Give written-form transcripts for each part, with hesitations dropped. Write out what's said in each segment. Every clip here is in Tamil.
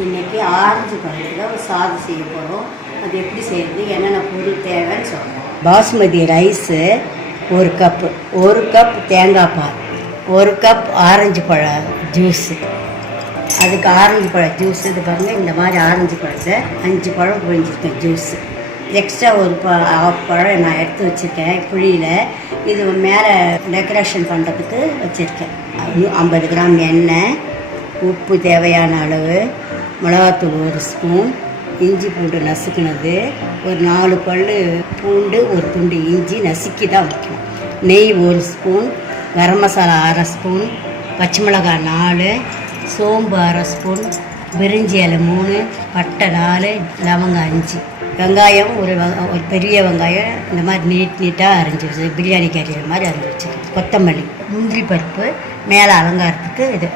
இன்றைக்கி ஆரஞ்சு பழத்தில் ஒரு சாதம் செய்ய போகிறோம். அது எப்படி செய்கிறது, என்னென்ன பொருள் தேவைன்னு சொல்கிறோம். பாஸ்மதி ரைஸு 1 கப்பு, 1 கப் தேங்காய் பால், 1 கப் ஆரஞ்சு பழ ஜூஸு. அதுக்கு ஆரஞ்சு பழ ஜூஸ் இது பாருங்கள், இந்த மாதிரி ஆரஞ்சு பழத்தை 5 பழம் புழிஞ்சிருக்கேன் ஜூஸு. எக்ஸ்ட்ரா ஒரு ஆஃப் பழம் நான் எடுத்து வச்சுருக்கேன் புளியில். இது மேலே டெக்கரேஷன் பண்ணுறதுக்கு வச்சுருக்கேன். 50 கிராம் எண்ணெய், உப்பு தேவையான அளவு, மிளகாத்தூள் 1 ஸ்பூன், இஞ்சி பூண்டு நசுக்கினது, ஒரு 4 பல் பூண்டு, ஒரு துண்டு இஞ்சி நசுக்கி தான் வைக்கணும். நெய் 1 ஸ்பூன், கரம் மசாலா 1/2 ஸ்பூன், பச்சை மிளகாய் 4, சோம்பு 1/2 ஸ்பூன், பிரிஞ்சி இலை 3, பட்டை 4, லவங்கம் 5, வெங்காயம் ஒரு பெரிய வெங்காயம் இந்த மாதிரி நீட்டாக அரைஞ்சி வச்சு பிரியாணி கறிகிற மாதிரி அரைஞ்சி வச்சுருக்கேன். கொத்தமல்லி, முந்திரி பருப்பு, மேலே அலங்காரத்துக்கு இது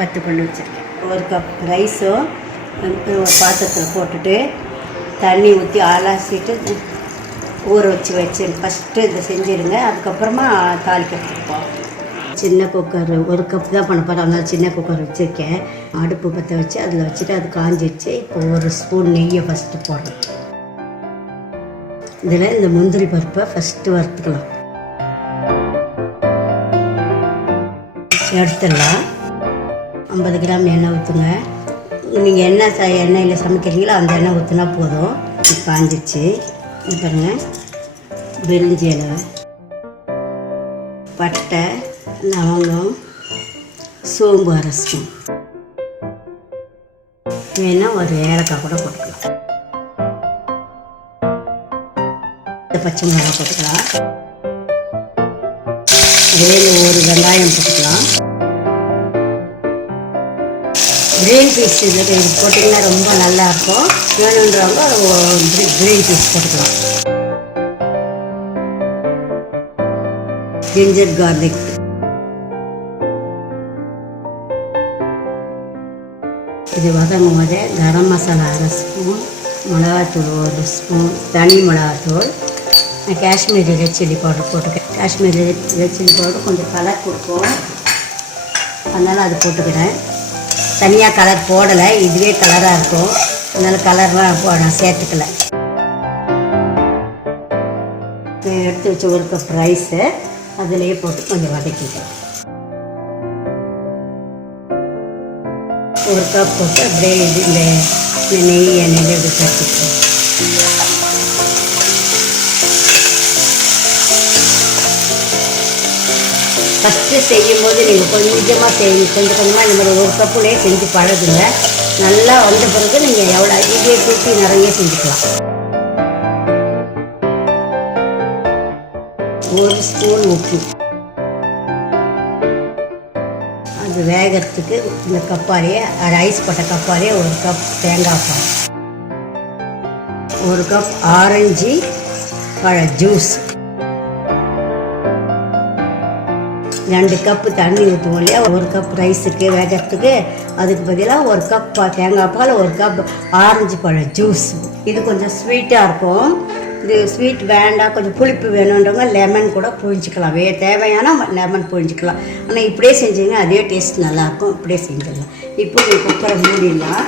10 பல் வச்சுருக்கேன். 1 கப் ரைஸும் ஒரு பாத்திரத்தில் போட்டுட்டு தண்ணி ஊற்றி அலசிட்டு ஊற வச்சு ஃபஸ்ட்டு இதை செஞ்சுருங்க. அதுக்கப்புறமா தாளிக்கிறதுக்கு சின்ன குக்கர் 1 கப் தான் பண்ண போகிறோம். அதனால சின்ன குக்கர் வச்சுருக்கேன். அடுப்பு பற்ற வச்சு அதில் வச்சுட்டு அது காஞ்சிடுச்சு. இப்போ 1 ஸ்பூன் நெய்யை ஃபஸ்ட்டு போடுறேன். இதில் இந்த முந்திரி பருப்பை ஃபஸ்ட்டு வறுத்துக்கலாம். எடுத்துடலாம். 50 கிராம் எண்ணெய் ஊற்றுங்க. நீங்கள் எண்ணெயில் சமைக்கிறீங்களோ அந்த எண்ணெய் ஊற்றினா போதும். காஞ்சிடுச்சு. இது பாருங்கள், பிரிஞ்சி இலை, பட்டை, லவங்கம், சோம்பு 1/2 ஸ்பூன், வேணா ஒரு ஏலக்காய் கூட போட்டுக்கலாம். பச்சை மிளகாய் போட்டுக்கலாம். இதில் ஒரு வெங்காயம் போட்டுக்கலாம். கிரீன் பீஸ் இது போட்டிங்கன்னா ரொம்ப நல்லாயிருக்கும். வேணுன்றவங்க கிரீன் பீஸ் போட்டுக்கலாம். ஜிஞ்சர் கார்லிக், இது வதங்கும் போதே கரம் மசாலா 1/2 ஸ்பூன், மிளகாத்தூள் 1 ஸ்பூன், தனி மிளகாத்தூள், காஷ்மீரி ரெட் சில்லி பவுடர் போட்டுக்கிறேன். காஷ்மீரி ரெட் சில்லி பவுடர் கொஞ்சம் கலர் கொடுக்கும், அதனால் அது போட்டுக்கிறேன். தனியாக கலர் போடலை, இதுவே கலராக இருக்கும், அதனால் கலர்லாம் நான் சேர்த்துக்கலை. எடுத்து வச்ச 1 கப் ரைஸு அதிலேயே போட்டு கொஞ்சம் வதக்கிக்கலாம். 1 கப் போட்டு அப்படியே இந்த நெய் எண்ணெயில் இது கட்டிக்கலாம். ஃபஸ்ட்டு செய்யும் போது நீங்கள் கொஞ்சமாக கொஞ்சம் கொஞ்சமாக இந்த மாதிரி 1 கப்புலேயே செஞ்சு பழகுங்க. நல்லா வந்த பிறகு நீங்கள் எவ்வளோ இதே தூக்கி நிறைய செஞ்சுக்கலாம். 1 ஸ்பூன் உப்பு. அது வேகிறதுக்கு இந்த கப்பாலேயே ரைஸ் போட்ட கப்பாலேயே 1 கப் தேங்காய் பால், 1 கப் ஆரஞ்சு பழ ஜூஸ், 2 கப்பு தண்ணி ஊற்றுவோம் இல்லையா, 1 கப் ரைஸுக்கு வேகிறதுக்கு. அதுக்கு பதிலாக 1 கப் தேங்காய் பால், 1 கப் ஆரஞ்சு பழ ஜூஸ். இது கொஞ்சம் ஸ்வீட்டாக இருக்கும். இது ஸ்வீட் வேண்டாம், கொஞ்சம் புளிப்பு வேணுன்றவங்க லெமன் கூட புழிஞ்சிக்கலாம். தேவையான லெமன் புழிஞ்சிக்கலாம். ஆனால் இப்படியே செஞ்சீங்க அதே டேஸ்ட் நல்லாயிருக்கும். இப்படியே செஞ்சிடலாம். இப்போ இந்த குக்கரை மூடிடலாம்.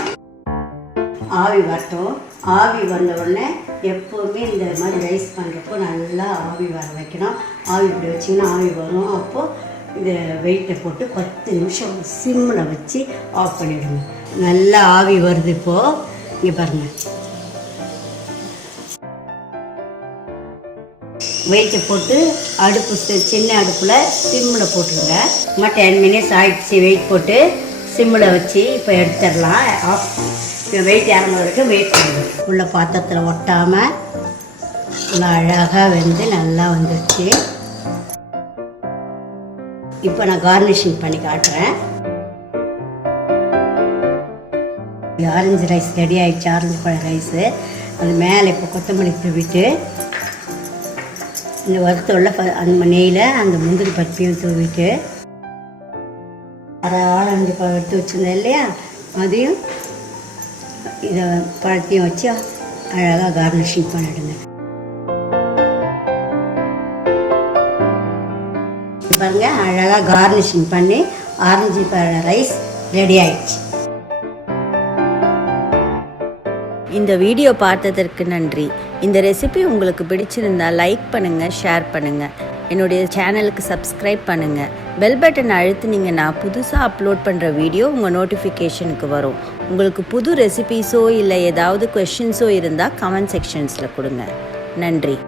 ஆவி வரட்டும். ஆவி வந்த உடனே எப்போவுமே இந்த மாதிரி ரைஸ் பண்ணுறப்போ நல்லா ஆவி வர வைக்கணும். ஆவி இப்படி வச்சிங்கன்னா ஆவி வரும். அப்போது இதை வெயிட்டை போட்டு 10 நிமிஷம் சிம்மில் வச்சு ஆஃப் பண்ணிவிடுங்க. நல்லா ஆவி வருது. இப்போது இங்கே பாருங்கள், வெயிட்டை போட்டு அடுப்பு சின்ன அடுப்பில் சிம்மில் போட்டுருங்க. சும்மா 10 மினிட்ஸ் ஆகிடுச்சு. வெயிட் போட்டு சிம்மில் வச்சு இப்போ எடுத்துடலாம். ஆஃப் வெயிட் இறங்குற வரைக்கும் வெயிட் பண்ணுவோம். உள்ள பாத்திரத்தில் ஒட்டாமல் நல்லா அழகாக வெந்து நல்லா வந்துடுச்சு. இப்போ நான் கார்னிஷிங் பண்ணி காட்டுறேன். ஆரஞ்சு ரைஸ் ரெடி ஆகிடுச்சு. ஆரஞ்சு பழ ரைஸு அது மேலே இப்போ கொத்தமல்லி தூவிட்டு இந்த வறுத்துள்ள அந்த நெய்யில் அந்த முந்திரி பருப்பையும் தூவிட்டு ஆரஞ்சு பழம் எடுத்து வச்சுருந்தேன் இல்லையா, அதையும் இதை பழத்தையும் வச்சு அழகாக கார்னிஷிங் பண்ணிவிடுங்க. பாருங்கள், அழகாக கார்னிஷிங் பண்ணி ஆரஞ்சு பழ ரைஸ் ரெடி ஆயிடுச்சு. இந்த வீடியோ பார்த்ததற்கு நன்றி. இந்த ரெசிபி உங்களுக்கு பிடிச்சிருந்தா லைக் பண்ணுங்கள், ஷேர் பண்ணுங்கள். என்னுடைய சேனலுக்கு சப்ஸ்கிரைப் பண்ணுங்கள். பெல் பட்டன் அழுத்துனீங்கன்னா புதுசாக அப்லோட் பண்ணுற வீடியோ உங்கள் நோட்டிஃபிகேஷனுக்கு வரும். உங்களுக்கு புது ரெசிபீஸோ இல்லை ஏதாவது கொஷின்ஸோ இருந்தால் கமெண்ட் செக்ஷன்ஸில் கொடுங்க. நன்றி.